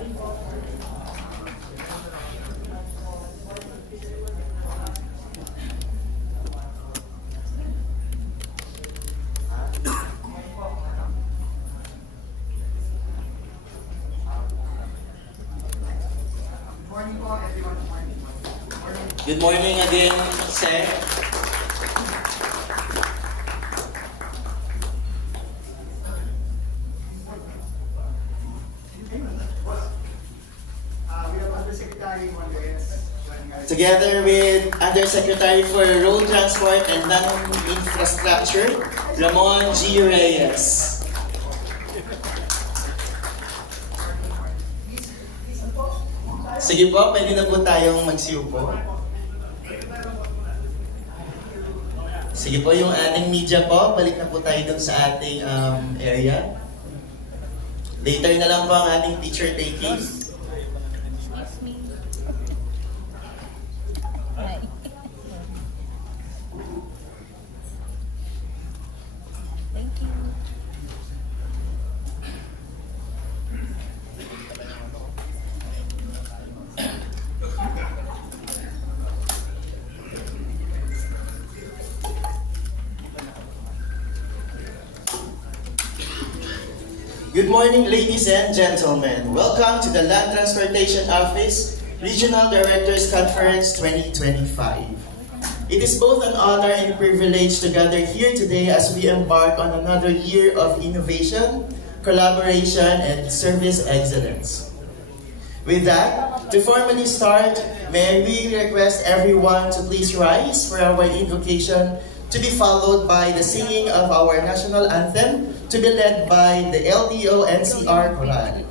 Good morning again, Sir. Together with Undersecretary for Road Transport and Non-Infrastructure, Ramon G. Reyes. Sige po, pwede na po tayong magsiupo. Sige po, yung ating media po, balik na po tayo dun sa ating area. Later na lang po ang ating picture taking. Good morning, ladies and gentlemen. Welcome to the Land Transportation Office Regional Directors Conference 2025. It is both an honor and a privilege to gather here today as we embark on another year of innovation, collaboration, and service excellence. With that, to formally start, may we request everyone to please rise for our invocation, to be followed by the singing of our national anthem, to be led by the LTO NCR Choral.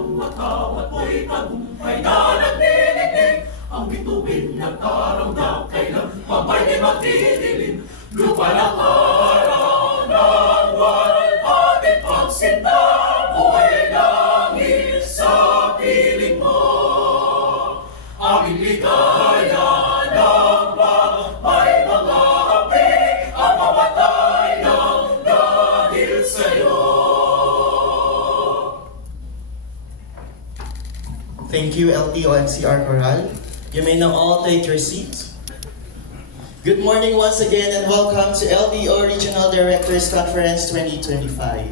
ng mataw at mo'y tagumpay na nagdiligdig. Ang bituin ng araw na kailan pa may di magdidilim. Lupa ng araw ng walang ating pagsinta. Buhay langit sa piling mo. Aming ligaya ng may mga api ang mamatay ng dahil sa'yo. Thank you, LTO NCR Coral. You may now all take your seats. Good morning once again and welcome to LTO Regional Directors Conference 2025.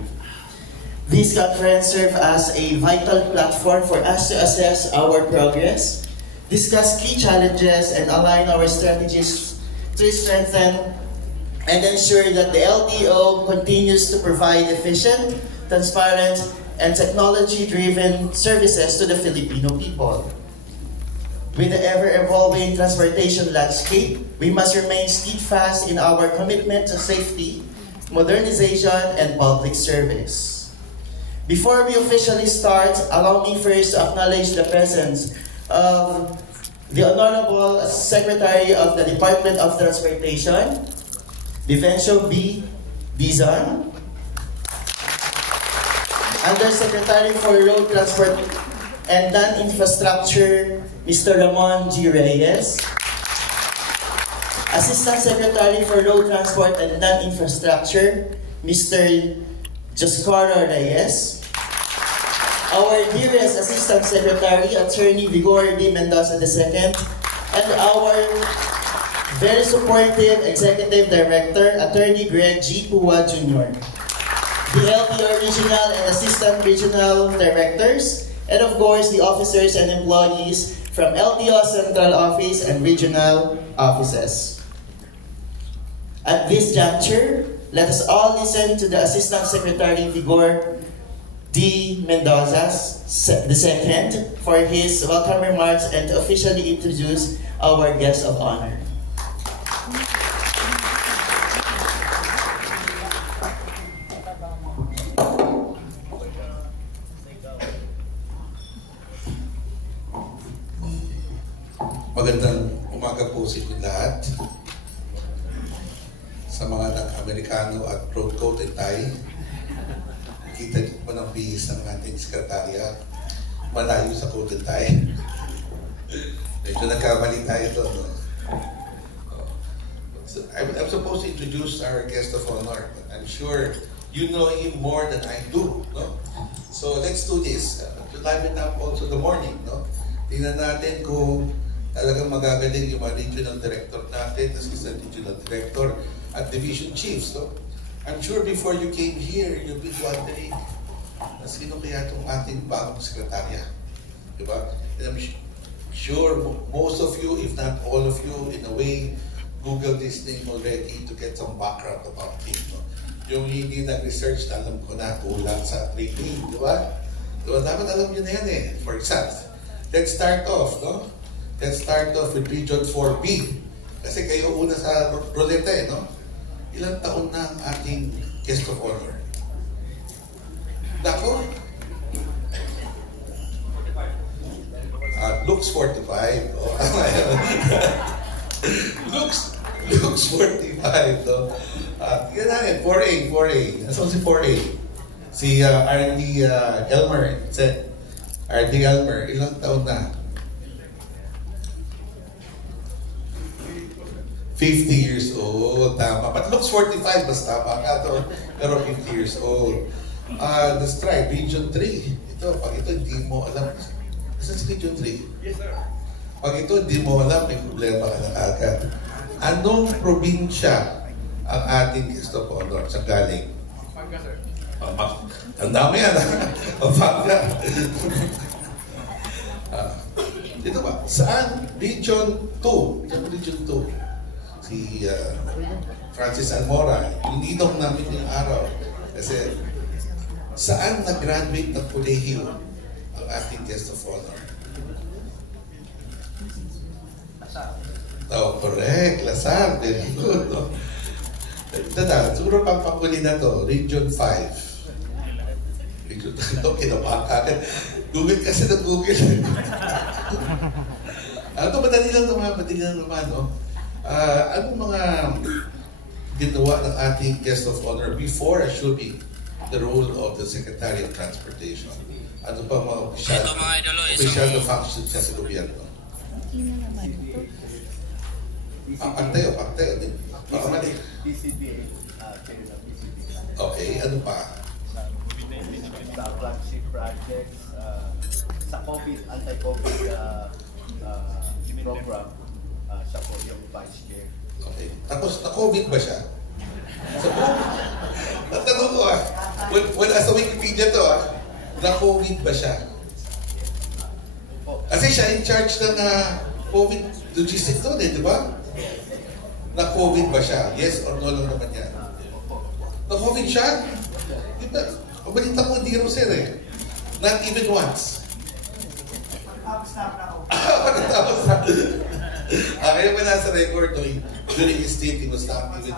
This conference serves as a vital platform for us to assess our progress, discuss key challenges, and align our strategies to strengthen and ensure that the LTO continues to provide efficient, transparent, and technology-driven services to the Filipino people. With the ever-evolving transportation landscape, we must remain steadfast in our commitment to safety, modernization, and public service. Before we officially start, allow me first to acknowledge the presence of the Honorable Secretary of the Department of Transportation, Vivencio B. Dizon, Undersecretary for Road Transport and Land Infrastructure, Mr. Ramon G. Reyes, Assistant Secretary for Road Transport and Land Infrastructure, Mr. Joscoro Reyes, our dearest Assistant Secretary, Attorney Vigor D. Mendoza II, and our very supportive Executive Director, Attorney Greg G. Pua Jr., the LTO Regional and Assistant Regional Directors, and of course, the officers and employees from LTO Central Office and Regional Offices. At this juncture, let us all listen to the Assistant Secretary Vigor D. Mendoza II for his welcome remarks and to officially introduce our guest of honor. Magandang umaga po sa inyo lahat. Sa mga nag-Amerikano at road coat and tie, kita niyo po ng bihis ng ating sekretarya. Malayo sa coat and tie. Medyo nagkamali tayo doon. No? So, I'm supposed to introduce our guest of honor, but I'm sure you know him more than I do. No? So let's do this. To liven up also the morning. No? Tingnan natin kung talagang magagaling yung mga regional director natin, assistant regional director, at division chiefs. No? I'm sure before you came here, you'll be wondering, sino kaya itong ating bagong sekretarya? Diba? And I'm sure most of you, if not all of you, in a way, Google this name already to get some background about him. No? Yung hindi nag-research, alam ko na, kulang sa training. Diba? Diba? Dapat alam nyo na yan eh. For example, let's start off, no? Let's start off with Region 4B. Kasi kayo una sa ruleta eh, no? Ilang taon na ang ating guest of honor? Dako? Looks 45. Oh. looks 45, no? Tignan natin, 4A. Nasaan si 4A? Si R.D. Elmer. R.D. Elmer, ilang taon na? 50 years old, tama. But looks 45, mas tama ka to. Pero 50 years old. Let's try, Region 3. Ito, pag ito hindi mo alam. Saan si Region 3? Yes, sir. Pag ito hindi mo alam, may problema ka na agad. Anong probinsya ang ating guest of honor? Saan galing? Pampanga, sir. Tanda mo yan, ha? Pampanga. Dito ba? Saan? Region 2. Saan Region 2? Si Francis Almora, yung ninong namin yung araw. Kasi saan nag-graduate ng kolehiyo ang ating guest of honor? Oh, correct. Lasar. Very good. No? Ito na. Siguro pang panghuli na to. Region 5. Region 5. Ito, kinabahan ka. Google kasi na Google. Ano, madali lang naman, no? Anong mga ginawa ng ating guest of honor before assuming the role of the Secretary of Transportation? Ano pa mga official na functions niya sa gobyerno? Pagtayo. PCBA. Okay, ano pa? Sa flagship projects, sa COVID, anti-COVID program, siya po yung vice chair. Okay. Tapos, na-COVID ba siya? So, natanong ko wala sa Wikipedia to na-COVID ba siya? Kasi siya in charge ng COVID logistics doon di ba? Na-COVID ba siya? Yes or no lang naman yan. Na-COVID siya? Diba? Pabalita mo, hindi rin sir Not even once. Natapos na. Kaya pa nasa record during his state, he was not even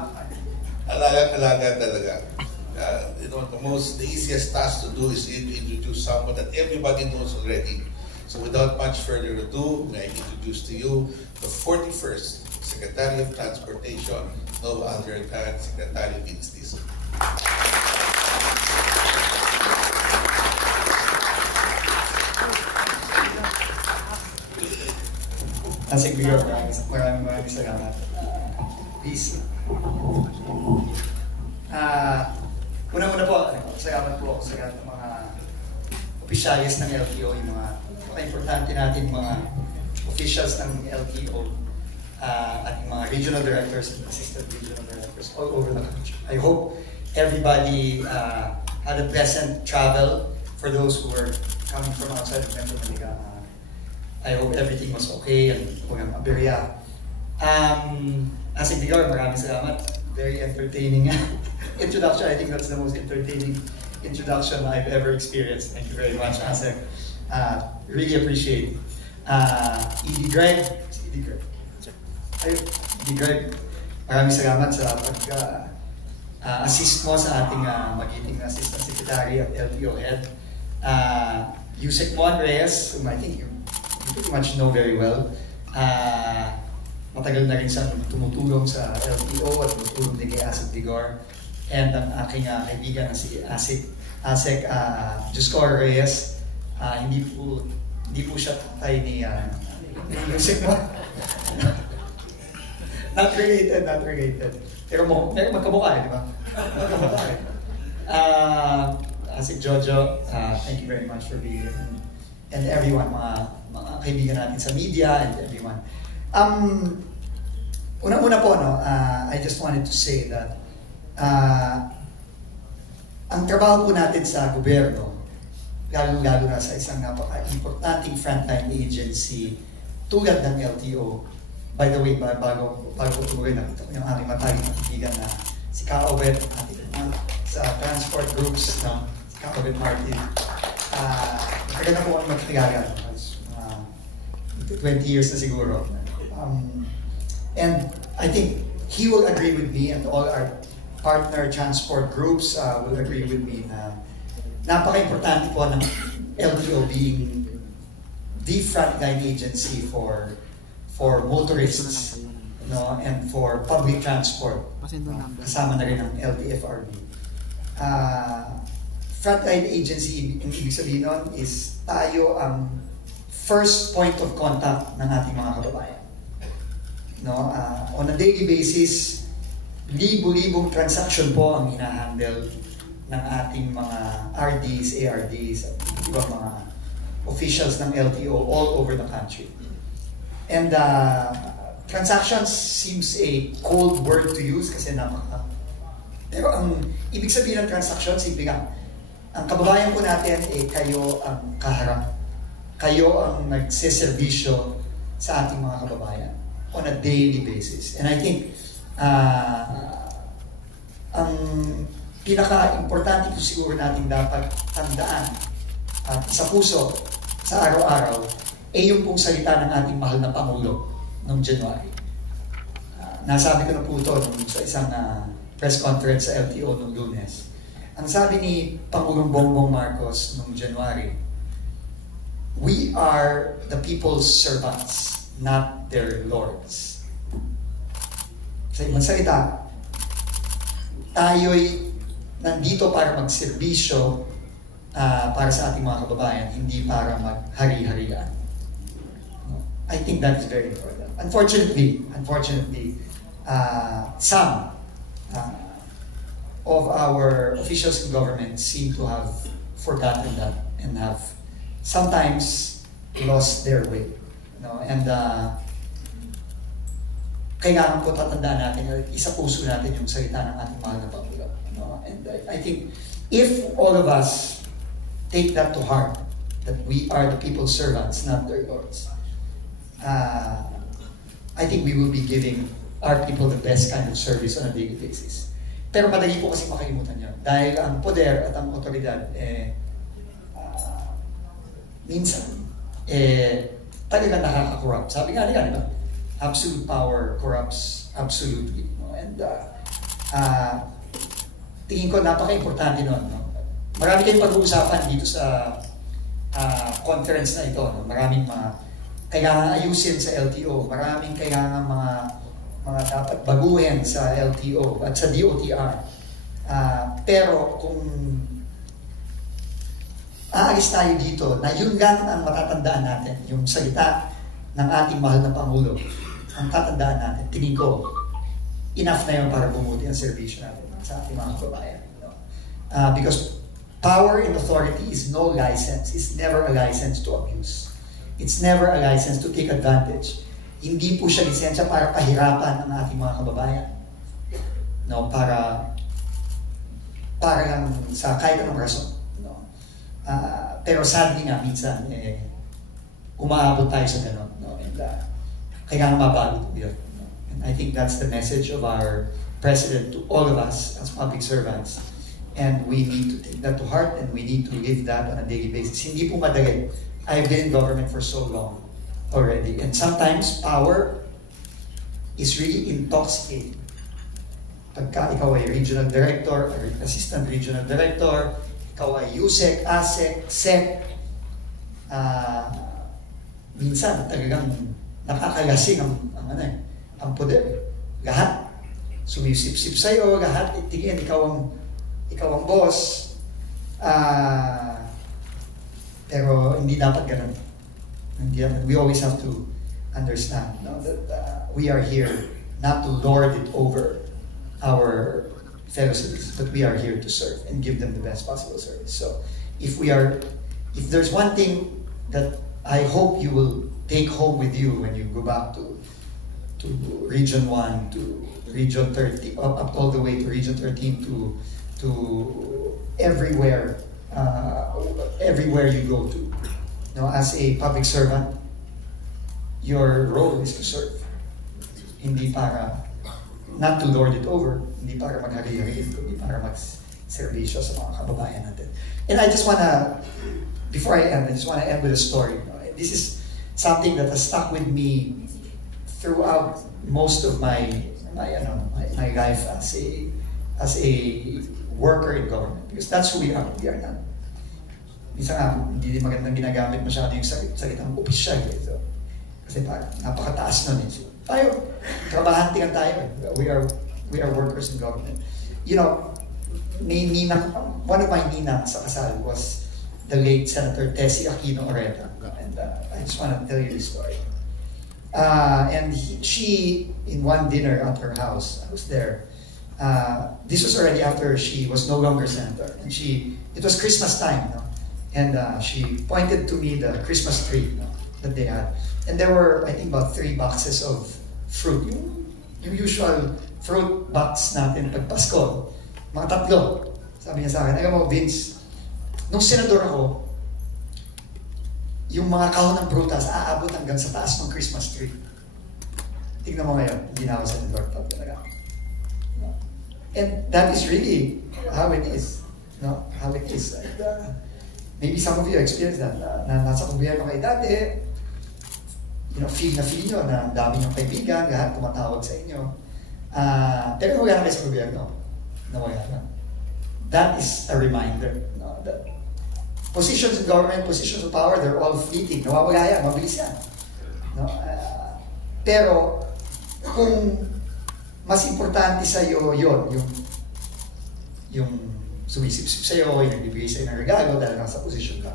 alaga talaga. The easiest task to do is to introduce someone that everybody knows already. So without much further ado, may I introduce to you the 41st Secretary of Transportation, no other than Secretary Vince Dizon. Asik Bigor, maraming salamat. Peace. Una-una po, salamat po ako sa lahat ng mga opisyalis ng LTO, yung mga importante natin mga officials ng LTO, at yung mga regional directors and assistant regional directors all over the country. I hope everybody had a pleasant travel for those who were coming from outside of Metro Manila. I hope everything was okay and walang aberya. Asik Bigor, maraming salamat. Very entertaining introduction. I think that's the most entertaining introduction I've ever experienced. Thank you very much, Asik. Really appreciate it. ED Greg, maraming salamat sa pag-assist mo sa ating magiting Assistant Secretary at LTO Head. Yusek Mon Reyes, whom I think you pretty much know very well. Matagal na rin siyang tumutulong sa LTO at tumutulong din kay Asik Bigor. And ang aking kaibigan na si Asik Juscor Reyes, hindi po siya tatay ni Yusek Mon. Not related. Pero magkamukha di ba? Magkamukha Asik Jojo, thank you very much for being here. And everyone, mga kaibigan natin sa media and everyone. Una-una po, I just wanted to say that ang trabaho po natin sa gobyerno, lalo na sa isang napaka-importanting frontline agency tulad ng LTO. By the way, bago ko tuloy, nakita ko yung aking mataging kaibigan na si Kaobet, sa transport groups, si Kaobet Martin. Matagal na po kami magkakilala. 20 years na siguro. And I think he will agree with me and all our partner transport groups will agree with me na napaka-importante po ng LTO being the frontline agency for motorists, and for public transport. Kasama na rin ang LTFRB. Frontline agency, ang ibig sabihin nun is tayo ang first point of contact ng ating mga kababayan. On a daily basis, libo-libong transaction po ang hinahandle ng ating mga RDs, ARDs, at ibang mga officials ng LTO all over the country. And transactions seems a cold word to use kasi pero ang ibig sabihin ng transaction, simple lang. Ang kababayan po natin, kayo ang kaharap. Kayo ang nagseservisyo sa ating mga kababayan on a daily basis. And I think ang pinaka-importante po siguro natin dapat tandaan at sa puso, sa araw-araw, yung pong salita ng ating mahal na Pangulo noong January. Nasabi ko na po ito sa isang press conference sa LTO noong Lunes. Ang sabi ni Pangulong Bongbong Marcos noong January, we are the people's servants, not their lords. Sa ibang salita, tayo'y nandito para magserbisyo para sa ating mga kababayan, hindi para maghari-harian. I think that is very important. Unfortunately, some of our officials in government seem to have forgotten that and have sometimes lost their way. And kailangan po tatandaan natin, isa puso natin yung salita ng ating mahal na Pangulo. And I think if all of us take that to heart, that we are the people's servants, not their lords, I think we will be giving our people the best kind of service on a daily basis. Pero madali po kasi makalimutan yun. Dahil ang poder at ang otoridad, minsan, talagang nakaka-corrupt. Sabi nga nila, di ba? Absolute power corrupts absolutely. And tingin ko napaka-importante nun. Marami kayong pag-uusapan dito sa conference na ito. Maraming mga kailangan ayusin sa LTO. Maraming kailangan mga dapat baguhin sa LTO at sa DOTR. Pero kung aalis tayo dito, na yun lang ang matatandaan natin, yung salita ng ating mahal na Pangulo, ang tatandaan natin, tingin ko, enough na yun para bumuti ang servisyo natin sa ating mga kababayan. Because power and authority is no license. It's never a license to abuse. It's never a license to take advantage. Hindi po siya lisensya para pahirapan ang ating mga kababayan. Para lang sa kahit anong rason. Pero sadly nga, minsan, umaabot tayo sa gano'n. And kailangan mabago ito yun. And I think that's the message of our President to all of us as public servants. And we need to take that to heart and we need to live that on a daily basis. Hindi po madali. I've been in government for so long already. And sometimes power is really intoxicating. Pagka ikaw ay regional director, or assistant regional director, ikaw ay USEC, ASEC, SEC, minsan talagang nakakalasing ang poder. Lahat sumisip-sip sa'yo, lahat itingin, ikaw ang boss. Pero hindi dapat ganun. We always have to understand that we are here not to lord it over our fellow citizens, but we are here to serve and give them the best possible service. So if there's one thing that I hope you will take home with you when you go back to Region 1, to Region 30, up all the way to Region 13, to everywhere you go to. As a public servant, your role is to serve. Hindi para, not to lord it over, hindi para maghari-hari, hindi para mag-servisyo sa mga kababayan natin. And I just wanna, before I end, I just wanna end with a story. This is something that has stuck with me throughout most of my life as a worker in government, because that's who we are. We are not. Minsan nga, hindi magandang ginagamit masyado yung salitang opisyal. So, kasi parang napakataas nun. So, tayo, trabahante lang tayo. We are workers in government. One of my ninang sa kasal was the late Senator Tessie Aquino Oreta. And I just want to tell you this story. And she, in one dinner at her house, I was there. This was already after she was no longer senator. And it was Christmas time. And she pointed to me the Christmas tree that they had. And there were, I think, about 3 boxes of fruit. Yung usual fruit box natin pag Pasko. Mga 3. Sabi niya sa akin, alam mo, Vince, nung senador ako, yung mga kahon ng prutas aabot hanggang sa taas ng Christmas tree. Tignan mo ngayon, hindi na ako senador. And that is really how it is. How it is. And, maybe some of you experience that, na nasa gobyerno kayo dati, feel nyo na ang dami nyong kaibigan, lahat tumatawag sa inyo. Pero wala na kayo sa gobyerno. Nawala na. That is a reminder that positions in government, positions of power, they're all fleeting. Nawawala yan, mabilis yan. No? Pero, kung mas importante sa'yo yun, yung sumisip-sip sa'yo, yung nagbibigay sa'yo ng regalo dahil nasa posisyon ka,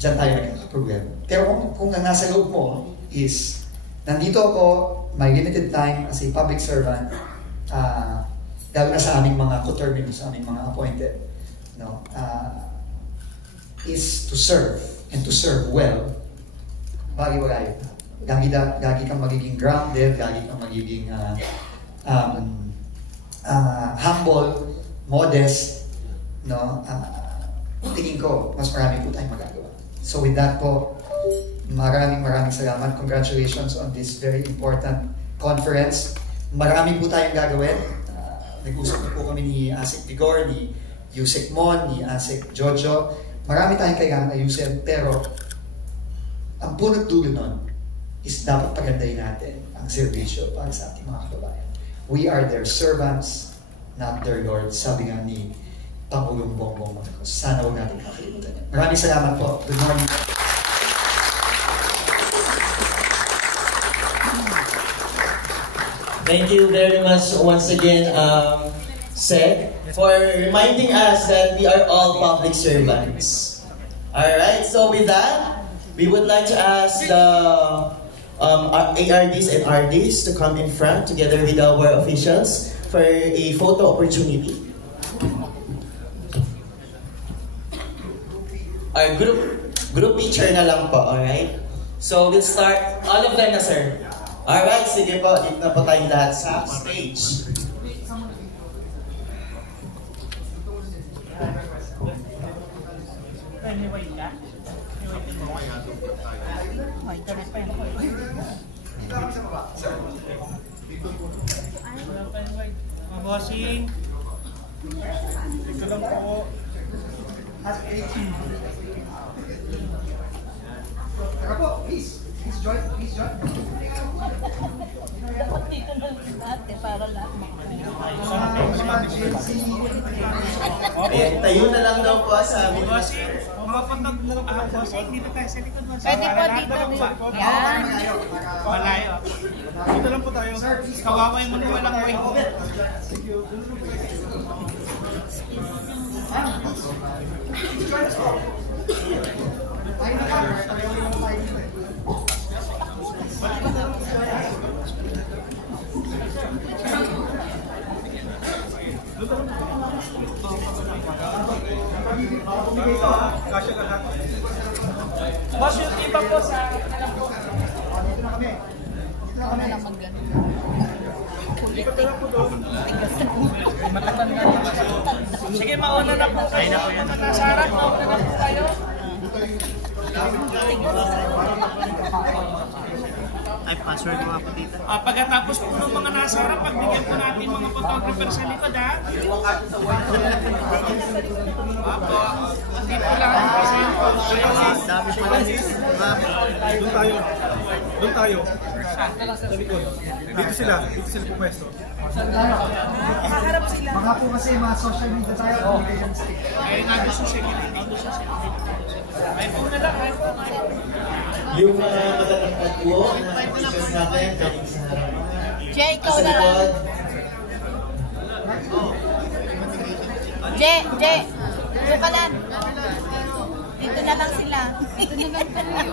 dyan tayo nagkakaproblema. Pero kung ang nasa loob mo is, nandito ako, my limited time as a public servant, dahil na sa aming mga coterminous, sa aming mga appointed, no, is to serve, and to serve well, bagay-bagay. Lagi kang magiging grounded, lagi kang magiging humble, modest, no? Tingin ko, mas marami po tayong magagawa. So with that po, maraming salamat. Congratulations on this very important conference. Marami po tayong gagawin. Nag-usap na po kami ni Asik Vigor, ni Yusek Mon, ni Asik Jojo. Marami tayong kailangan ayusin, pero ang punot dulo nun is dapat pagandahin natin ang serbisyo para sa ating mga kababayan. We are their servants, not their lords. Sabi nga ni Pangulong Bongbong Marcos. Sana huwag natin kakalimutan yan. Maraming salamat po. Good morning. Thank you very much once again, Seth, for reminding us that we are all public servants. Alright, so with that, we would like to ask the ARDs and RDs to come in front together with our officials for a photo opportunity. Our group picture na lang po, alright? So we'll start, all of them na sir. Alright, sige po, dito na po tayong lahat sa stage. Bossing. Ito lang po. Tara po, please join. Dapat dito lang ate para lahat Ayan, tayo na lang daw po sa amin. Bossing, mga pantag bossing, dito tayo sa likod. Pwede po dito. Yan. Malayo. Dito lang po tayo. Kawaway mo na walang way. Boss, yung iba po sa alam po. Dito na kami. Ano lang mag-gano'n. Ikot na lang po doon. Matakan na. Sige, mauna na po. Ay na po yan. Nasa harap, mauna na po tayo. Ay, password mo nga po dito. Pagkatapos po ng mga nasa harap, pagbigyan po natin mga photographer sa likod, ha? Apo, dito lang. Dami po lang. Doon tayo. Sa likod. Dito sila pumwesto. Makaharap sila. Mga po kasi mga social media tayo. Ay, nandun sa security. Ay, po na lang. Yung mga magandang po, mga officials natin, galing sa harap. Jay, ikaw Sa na lang. likod. Jay, dito ka lang. Dito na lang sila. Dito na lang tayo.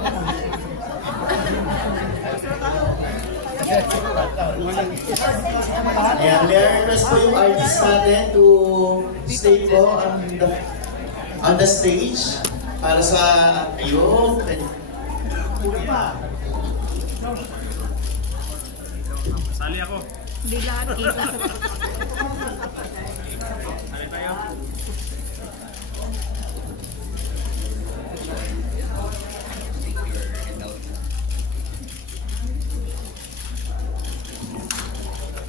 Ayan, may request po yung artists natin to stay po on the stage para sa ayun. Sali ako. Hindi lahat kita. Sali tayo.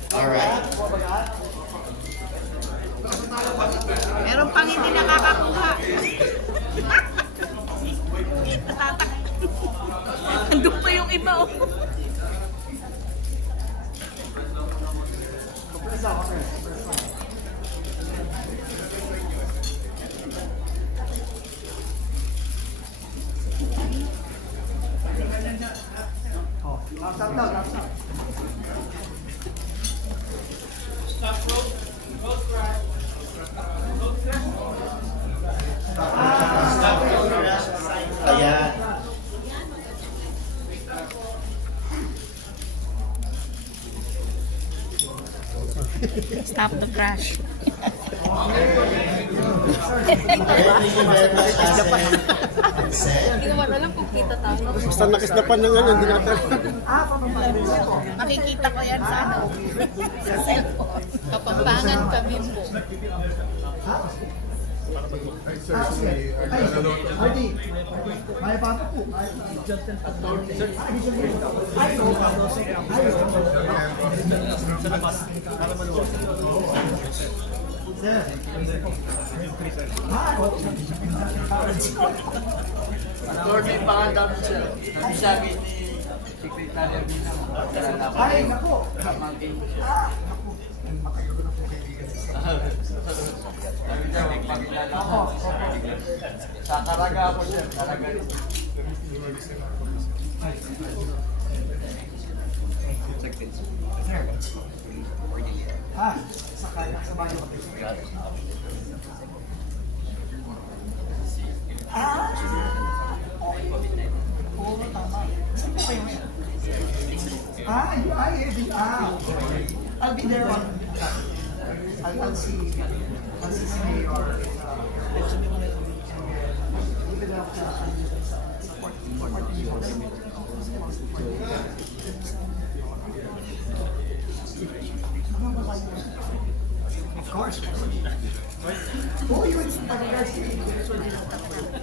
Alright. Meron pang hindi nakakakuha. Natatak. Andun pa yung iba, oh. Ayan. Stop the crash. Thank you very much, Asen. Hindi ko man alam kung kita tayo. Basta nakisnapan ng ano, hindi natin. Makikita ko yan sa ano, sa cellphone. Kapampangan kami po. Lord, may pangadam siya. Sabi ni Secretary Mina, ay, nako! Kamagin siya. Sabi niya, magpakilala ko. Sa Caraga ako siya, Caraga. I'll be there on. I'll see. I'll see Mayor. Even after of course. Oh, you went to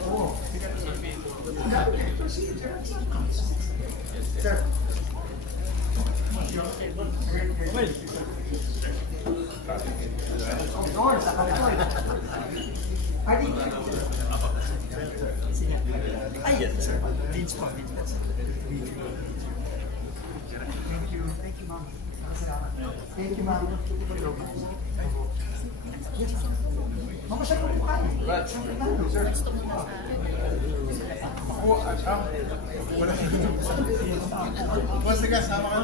Oh. Sir. Yes, sir. Thank you. Thank you, ma'am. Thank you, ma'am. Mama, siya po po kayo. Sir. What's the gas? Sama ka?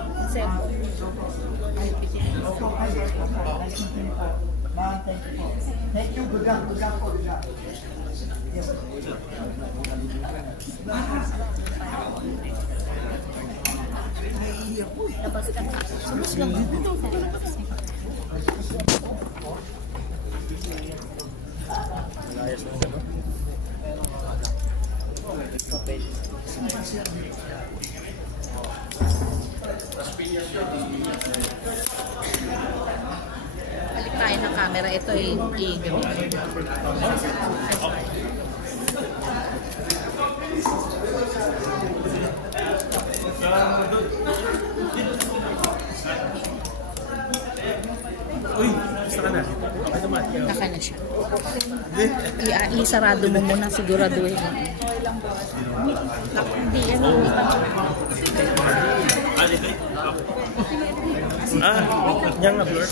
Thank you. Good luck. Good luck po. Good luck. Yes. Labas ka. Sumus lang. Ayos na siya, no? Balik tayo ng camera. Ito ay i-gamit. Uy, gusto ka na. Ano naman? Naka na siya. Isarado mo muna, siguraduhin. Hindi, ano, hindi pa. Yan na, blur.